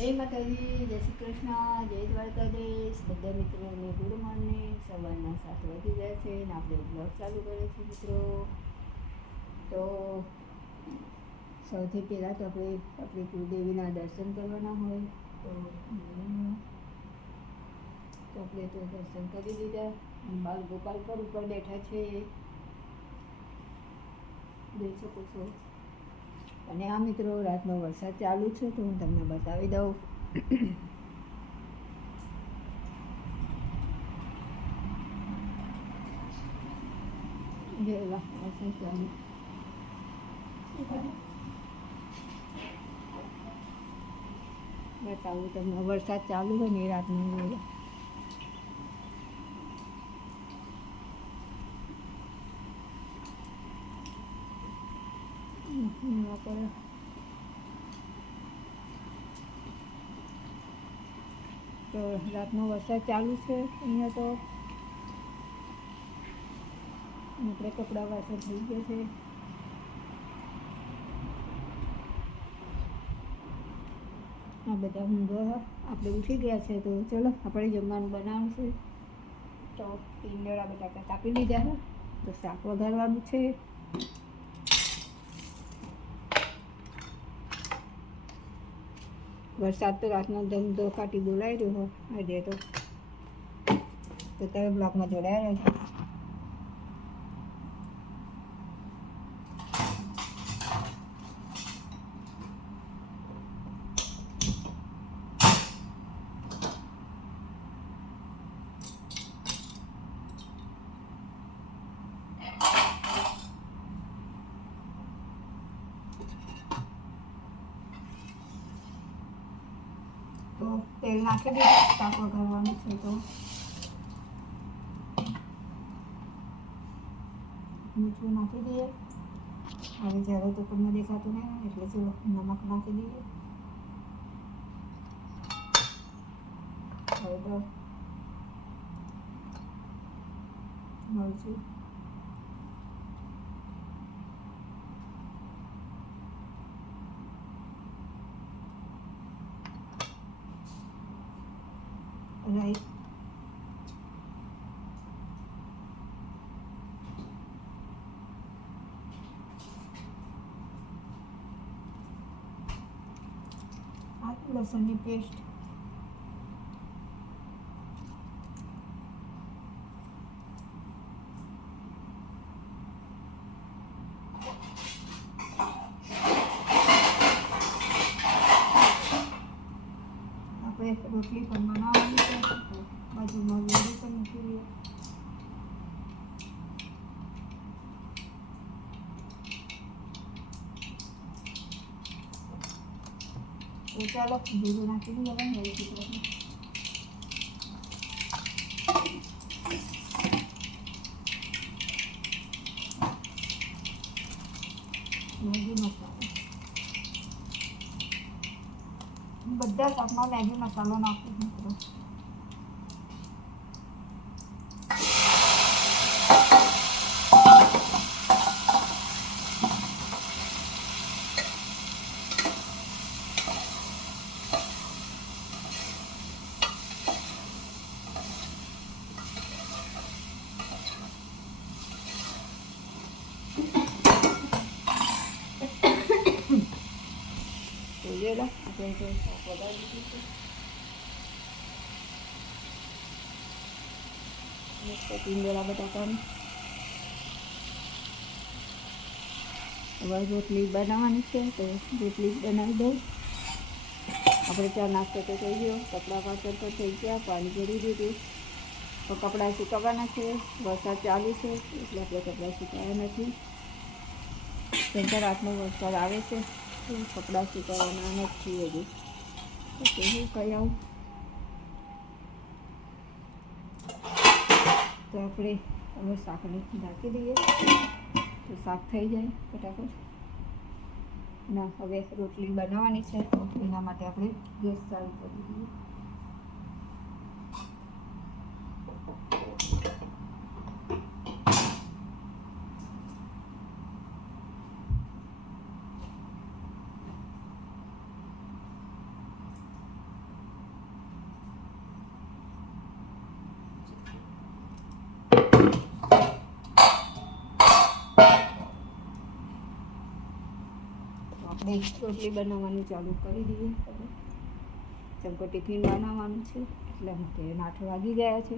જય માતાજી, જય શ્રી કૃષ્ણ, જય દ્વારકાધીશ. બધા મિત્રોને ગુડ મોર્નિંગ. સવારના 7 વાગી ગયા છે અને આપણે બ્લોગ ચાલુ કરીએ છીએ મિત્રો. તો સૌથી પહેલાં તો આપણે આપણી કુળદેવીના દર્શન કરવાના હોય તો આપણે તો દર્શન કરી દીધા. બાલ ગોપાલ પર ઉપર બેઠા છે, જોઈ શકો છો. અને આ મિત્રો રાતનો વરસાદ ચાલુ છે તો હું તમને બતાવી દઉં. વરસાદ ચાલુ બતાવું તમને. વરસાદ ચાલુ હોય ને રાતનો તો રાતનો વરસાદ ચાલુ છે અહીંયા. તો આપણે કપડાં વાસણ થઈ ગયા છે. આ બધા ઊંઘવા આપણે ઉઠી ગયા છે તો ચલો આપણે જમવાનું બનાવવાનું છે. તો ટીંડોળા બટાકા કાપી લીધા છે તો શાક વઘારવાનું છે. વરસાદ તો રાતનો ધમધો ફાટી બોલાવી રહ્યો આજે તો તમે બ્લોગમાં જોડાયા રહેજો. તો તેલ નાખી દીધું, શાક વઘારવાનું છે. તો મીઠું નાખી દઈએ. હવે જ્યારે તો તમને દેખાતું નહીં એટલે ચલો નમક નાખી દઈએ. હળદર, મરચું, રાઈ, લસણની પેસ્ટ, આપણે રોટલી પણ બનાવવાની છે તો બાજુમાં વેડી પણ મૂકી દઈએ. તો ચાલો જીરું નાખી દઈએ. મેગી મસાલો, બધા શાકમાં મેગી મસાલો નાખું મિત્રો. આપણે તો શાક વઘારી દીધું છે. ટીંડોળા બટાકાનું હવે રોટલી બનાવવાની છે તો રોટલી બનાવી દઉં. આપણે ચા નાસ્તો તો થઈ ગયો, કપડાં વાસણ તો થઈ ગયા, પાણી ભરી દીધું. તો કપડાં સુકાવવાના છે. વરસાદ ચાલુ છે એટલે આપણે કપડાં સુકાવ્યા નથી. કેમ કે રાતનો વરસાદ આવે છે તો કપડાં સુકાવવાના નથી હજુ. તો હું કહી આવું તો આપણે હવે શાકને ઢાંકી દઈએ તો શાક થઈ જાય ફટાફટ. ના હવે રોટલી બનાવવાની છે તો એના માટે આપણે ગેસ ચાલુ કરી દઈએ. આપણે રોટલી બનાવવાનું ચાલુ કરી દઈએ. ચમકો ટિફિન બનાવવાનું છે એટલા માટે 8 વાગી ગયા છે.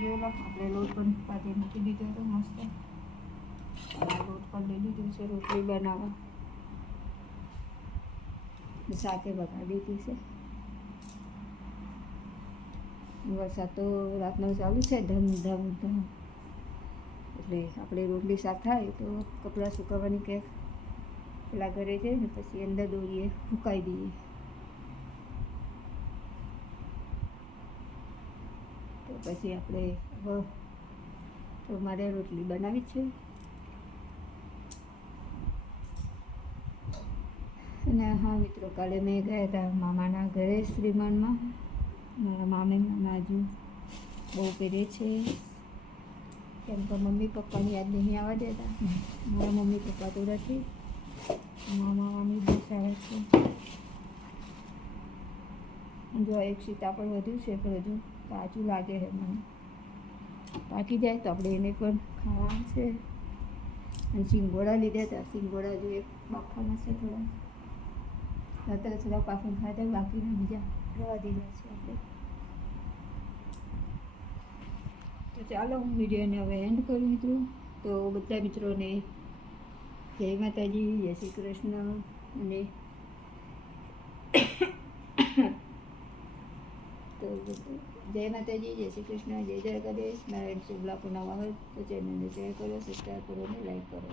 જો આપણે લોટ પણ પાથે મૂકી દીધો હતો મસ્ત. લોટ પણ લઈ લીધું છે રોટલી બનાવવા. શાકે બગાડી દીધી છે. વરસાદ તો રાતનો ચાલુ છે ધમ ધમ ધમ. એટલે આપણે રોટલી શાક થાય તો કપડાં સુકાવવાની કે પેલા ઘરે જઈએ ને પછી અંદર દોરીએ સુકાઈ દઈએ. તો પછી આપણે તો મારે રોટલી બનાવી છે. અને હા મિત્રો, કાલે મેં ગયા હતા મામાના ઘરે શ્રીમંતમાં. મારા મામી માજુ બહુ પહેરે છે કેમ કે મમ્મી પપ્પાની યાદ નહીં આવવા દેતા. મારા મમ્મી પપ્પા તો નથી, મામા મામી બહુ સારા છે. જો એક સીતાફળ વધ્યું છે પણ હજુ કાચું લાગે છે મને. પાકી જાય તો આપણે એને પણ ખાવાનું છે. અને સિંગોડા લીધા હતા. સિંગોડા જો એક બાફાના છે થોડા. અત્યારે થોડા પાકીને ખાધા, બાકીના બીજા રવા દીધા છે આપણે. તો ચાલો હું વિડીયોને હવે એન્ડ કરું મિત્રો. તો બધા મિત્રોને જય માતાજી, જય શ્રી કૃષ્ણ. અને તો જય માતાજી, જય શ્રી કૃષ્ણ, જય દ્વારકાધીશ. મારા શુભ લાભો નવા હોય તો ચેનલને શેર કરો, સબસ્ક્રાઈબ કરો અને લાઈક કરો.